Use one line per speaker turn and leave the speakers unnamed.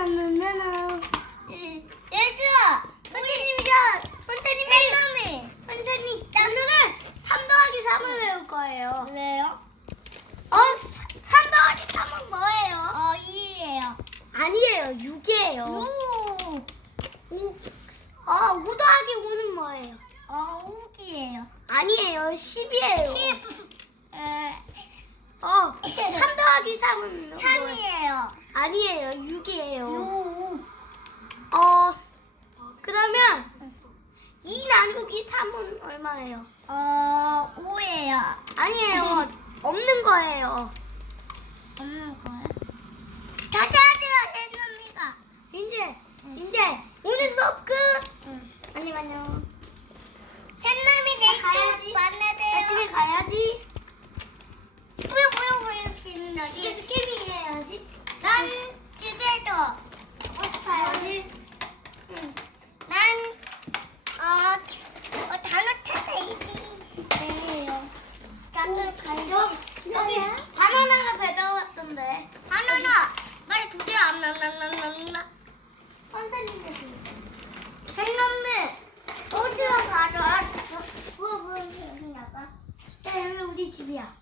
나나나나. 얘들아, 선생님이랑 선생님이 선생님
나는 삼 더하기 3을 외울 거예요.
왜요?
어, 3 더하기 3은 뭐예요?
어, 2예요.
아니에요, 6이에요.
6.
어, 5 더하기 5는 뭐예요?
어, 5기예요.
아니에요, 10이에요.
10.
어, 3 더하기 3은 아니에요, 6이에요.
6.
어, 그러면 2 나누기 3은 얼마예요?
어, 5예요.
아니에요, 없는 거예요.
없는 거예요? 하세요, 혜선이가.
이제, 이제 오늘 수업 끝.
응.
안녕, 안녕.
샘남이
나 가야지.
내일
나
만나세요.
집에 가야지.
신나.
집에 스케미 해야지.
난
타야지.
응. 난, 어, 어 단어 타야지. 단어 가야지.
저기 바나나가 배달 왔던데.
바나나. 말이 두개 안 나나나나나.
선생님들.
햇남매. 어디로 가자. 뭐, 뭐, 뭐, 생각나?
야, 여기 우리 집이야.